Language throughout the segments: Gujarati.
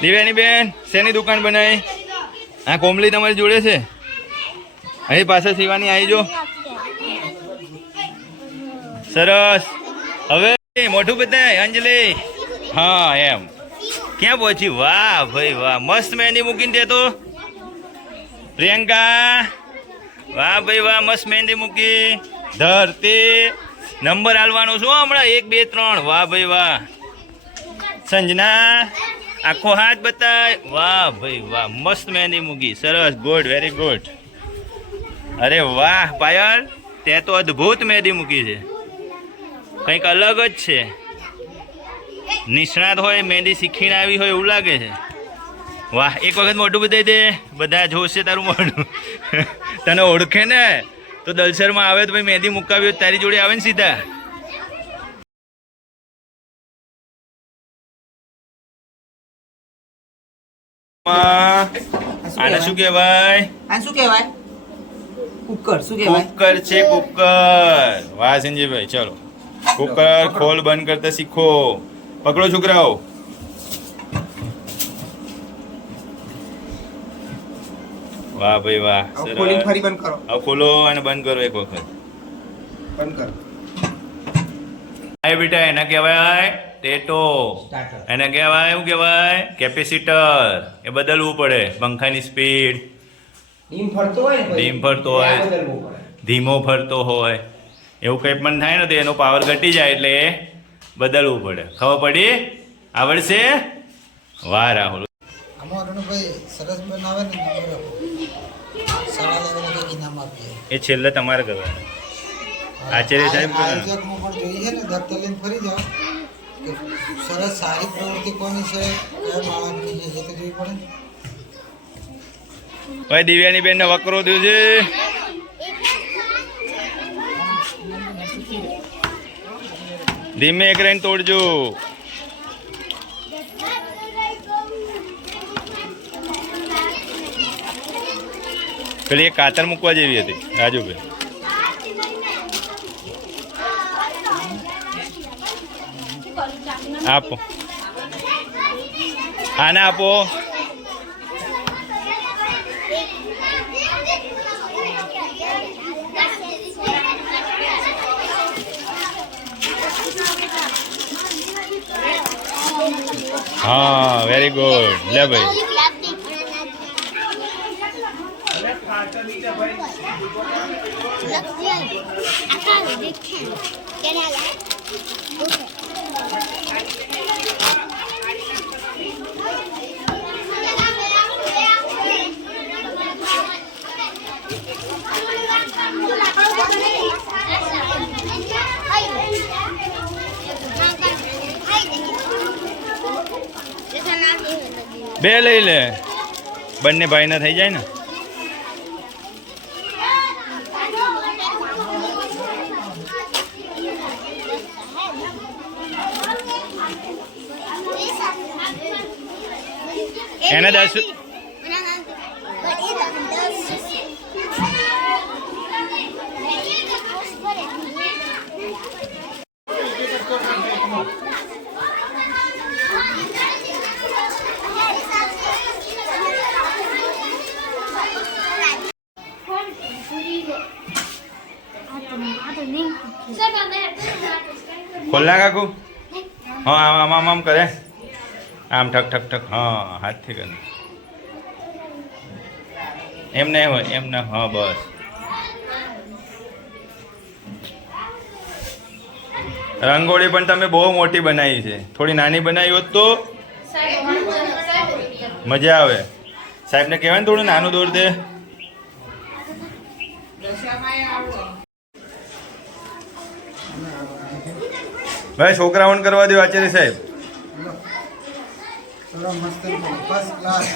દિવ્યાની બેન, શેની દુકાન બનાવી? આ કોમલી તમારી જોડે છે? અહીં પાસે સીવાની આવી જો. સરસ. હવે મોઢું બતાય, અંજલિ. હા, એમ. ક્યાં પહોંચી વાહ, ભાઈ, વાહ. મસ્ત મહેંદી મૂકીને તે તો. પ્રિયંકા. વાહ, ભાઈ, વાહ, મસ્ત મહેંદી મૂકી. ધરતી. નંબર હાલવાનો છું હમણાં. એક, બે, ત્રણ. વાહ, ભાઈ, વાહ. સંજના. આખો હાથ બતાય. વાહ ભાઈ, વાહ. મસ્ત મહેંદી મૂકી. સરસ. ગુડ વેરી ગુડ અરે વાહ, પાયલ. તે તો અદ્ભુત મહેંદી મૂકી છે. કંઈક અલગ જ છે. નિષ્ણાત હોય મહેંદી શીખીને આવી હોય એવું લાગે છે. વાહ, એક વખત મોઢું બતાવી દે. બધા જોશે તારું મોઢું. તને ઓળખે ને? તો દલસરમાં આવે તો ભાઈ મહેંદી મુકાવી તારી જોડે આવે ને સીધા. આને શું કહેવાય? આને શું કહેવાય? કુકર શું કહેવાય? કુકર છે કુકર. વાહ સંજયભાઈ ચલો. કુકર ખોલ બંધ કરતા શીખો. પકડો છોકરાઓ. વાહ ભાઈ વાહ. ખોલી ફરી બંધ કરો. હવે ખોલો અને બંધ કરો એક વખત. બંધ કરો. બેટા એને કહેવાય? ટેટો. એને કહેવાય શું કહેવાય? કેપેસિટર. એ બદલવું પડે પંખાની સ્પીડ. ડીમ ફરતો હોય ધીમ ડીમ ફરતો હોય. ધીમો ફરતો હોય. એવું કંઈ પણ થાય ને તો એનો પાવર ઘટી જાય એટલે એ બદલવું પડે. ખબર પડી? આવડશે? વાહ રાહુલ. સરસ બનાવે ને એ છેલ્લે તમારે કરવાનું. આચાર્ય સાહેબ ને દફતર લઈને ફરી જાઓ. સરસ સારી પ્રવૃત્તિ કોની છે? કયા બાળકની છે તો જોવી પડે? ભાઈ દિવ્યાની બેનને વકરો થયું છે ધીમે એક રહીને તોડજો. પેલી કાતર મૂકવા જેવી હતી. રાજુભાઈ. આપો. આને આપો. હા વેરી ગુડ લે ભાઈ. બે લઈ લે. બંને ભાઈના થઈ જાય ને? એને દસ ખોલના કાકુ. હા આમ આમ આમ આમ કરે. આમ ઠક ઠક ઠક, હા, હાથથી કરે એમ નહીં હોય એમ ના હા, બસ. રંગોળી પણ તમે બહુ મોટી બનાવી છે. થોડી નાની બનાવી હોત તો? મજા આવે. સાહેબને કહેવાય ને થોડું નાનું દોર દે. ભાઈ છોકરાઓને કરવા દો આચાર્ય સાહેબ. ચલો મસ્ત ફર્સ્ટ ક્લાસ.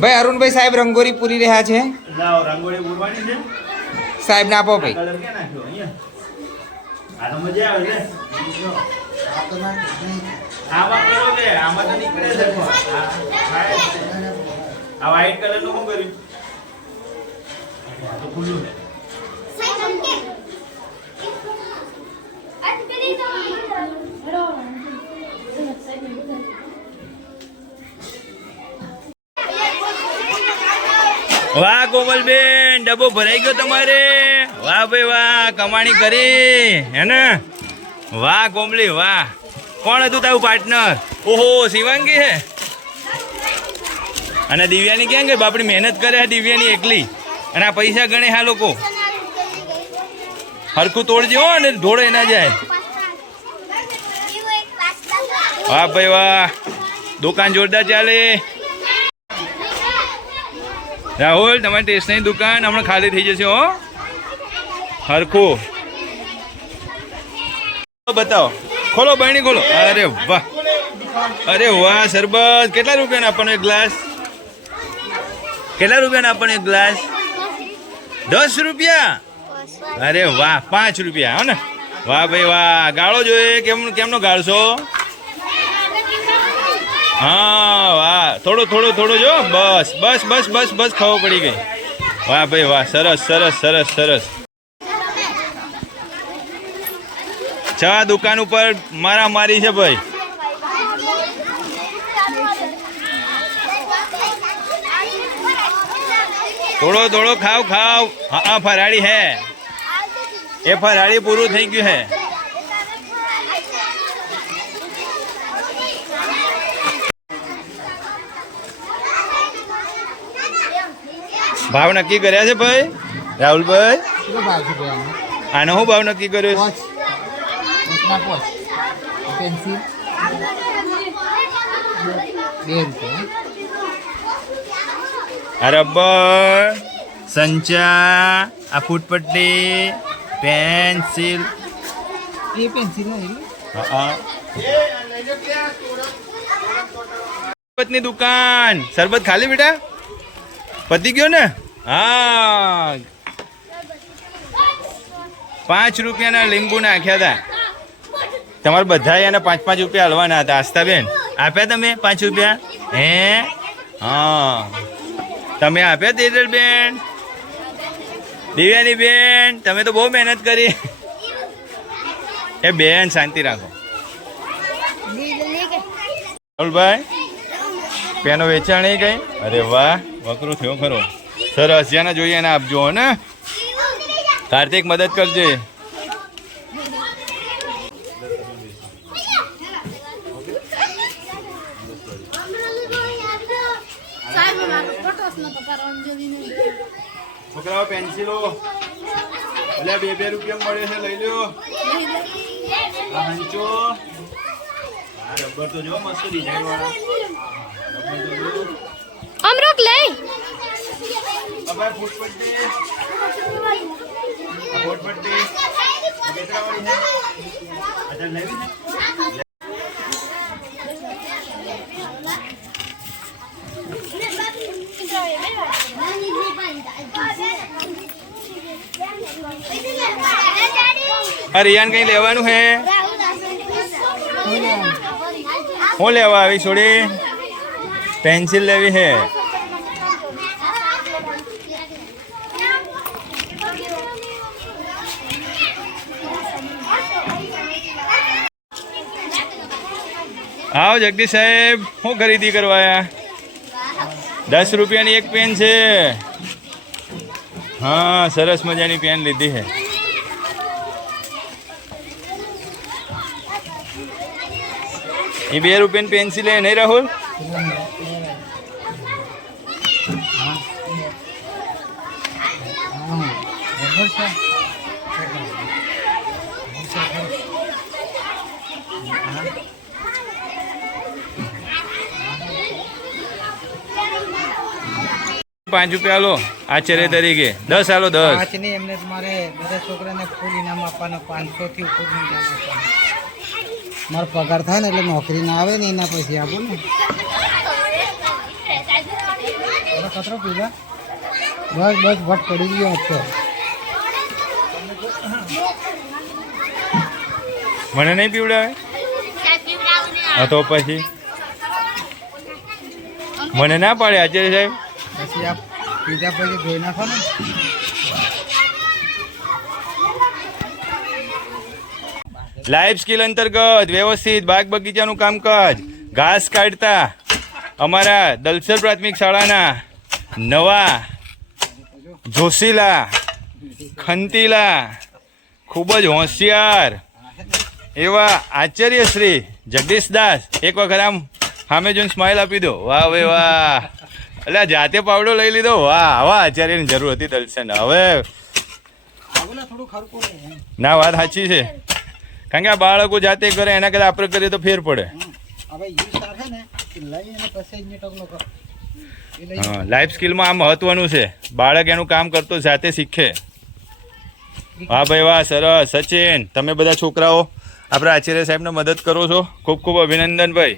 ભાઈ અરુણભાઈ સાહેબ રંગોળી પૂરી રહ્યા છે? સાહેબ રંગોળી પૂરવાની છે. સાહેબને આપો ભાઈ. કલર ક્યાં નાખ્યો? અહીંયા. આ તો મજા આવે છે. આ તો ના નહીં. આમાં કરો કે આમાં તો કર્યું વાહ કોમલબેન ડબ્બો ભરાઈ ગયો તમારે. વાહ ભાઈ, વાહ, કમાણી કરી. હે ને? વાહ કોમલી વાહ. કોણ હતું તારું પાર્ટનર ઓહો, શિવાંગી હે? અને દિવ્યાની ક્યાં ગઈ? બાપડી મહેનત કરે દિવ્યાની એકલી. અને આ પૈસા ગણે હા લોકો. હરખું તોડજો અને ઢોળે ના જાય. વાહ ભાઈ વાહ. દુકાન જોરદાર ચાલે. રાહુલ, તમારી ટેસ્ટની દુકાન હમણાં ખાલી થઈ જશે હો. હરખું. બતાવો. ખોલો બહેણી ખોલો. અરે વાહ. અરે વાહ, સરબત. કેટલા રૂપિયાના આપણને એક ગ્લાસ? કેટલા રૂપિયાના આપણને એક ગ્લાસ? દસ રૂપિયા? અરે વાહ, પાંચ રૂપિયા, હો ને? વાહ ભાઈ, વાહ. ગાળો જોઈએ, કેમ, કેમનો ગાળશો હા, વાહ. થોડો થોડો થોડો જો. બસ બસ બસ બસ બસ ખબર પડી ગઈ. વાહ ભાઈ, વાહ. સરસ સરસ સરસ સરસ. ચા દુકાન ઉપર મારા મારી છે ભાઈ. થોડો થોડો ખાવ ખાવ. હા હા ફરાળી હે. એ ફરાળી પૂરું થઈ ગયું હે. ભાવ નક્કી કર્યા છે ભાઈ? રાહુલભાઈ? આનો? શું ભાવ નક્કી કર્યો છે? આ રબર સંચા આ ફૂટપટ્ટી પેન્સિલ. એ પેન્સિલ શરબતની દુકાન. શરબત ખાલી બેટા? પતી ગયો ને? હા. પાંચ રૂપિયાના લીંબુ નાખ્યા હતા. તમારે બધા એને પાંચ પાંચ રૂપિયા હલવાના હતા. આસ્તાબેન આપ્યા તમે પાંચ રૂપિયા? હે? હા. તમે આપ્યા તેજલ બેન? દિવ્યાની બેન, તમે તો બહુ મહેનત કરી. એ બેન, શાંતિ રાખો. રાહુલભાઈ પેનો વેચાણ એ કઈ? અરે વાહ, વકરું થયો ખરો. સરસ હસિયાના જોઈએ એને આપજો ને? કાર્તિક મદદ કરજે. છોકરાઓ પેન્સિલો. એટલે બે બે રૂપિયા મળે છે લઈ લો આ હંચો. આ રબર તો જો મસ્ત ડિઝાઇન વાળા. રબર તો જો અમરુક લઈ હવે ફૂટપટ્ટી આ ફૂટપટ્ટી આ કેટલા વાળી છે અચ્છા લેવી છે? આ રિયાન કઈ લેવાનું હે? હું લેવા આવી છોડી? પેન્સિલ લેવી હે? આવો જગદીશ સાહેબ શું ખરીદી કરવાયા દસ રૂપિયાની એક પેન છે. હા, સરસ મજાની પેન લીધી છે એ બે રૂપિયાની પેન્સિલ એ નહીં રાહુલ પાંચ રૂપિયા લો આચાર્ય તરીકે દસ આલો દસ એમને મારે બધા છોકરાને ફૂલ ઇનામ આપવાના પાંચસો થી ઉપર ઇનામ આપવાના મારો પગાર થાય ને એટલે નોકરી ના આવે ને એના પછી આપો ને. કચરો પીલા બસ બસ વટ પડી ગયો છે મને નહીં પીવડાવે? હા તો પછી. મને ના પાડે આજે સાહેબ? પછી આપ પીધા પછી ધોઈ નાખો ને. લાઈફ સ્કિલ અંતર્ગત વ્યવસ્થિત બાગ બગીચાનું કામકાજ ઘાસ કાઢતા અમારા દલસર પ્રાથમિક શાળાના નવા જોશીલા ખંતીલા ખૂબ જ હોશિયાર એવા આચાર્ય શ્રી જગદીશ દાસ એક વખત આમ સામે જોઈને સ્માઇલ આપી દો. વાહ વે વાહ. એટલે જાતે પાવડો લઈ લીધો. વાહ આવા આચાર્યની જરૂર હતી દલસન હવે. ના વાત સાચી છે. કારણ કે આ બાળકો જાતે કરે એના કરતાં આપણે કરીએ તો ફેર પડે. હા લાઈફ સ્કિલમાં આ મહત્વનું છે. બાળક એનું કામ કરતો જાતે શીખે. વાહ ભાઈ વાહ સરસ સચિન. તમે બધા છોકરાઓ આપણા આચાર્ય સાહેબને મદદ કરો છો. ખૂબ ખૂબ અભિનંદન ભાઈ.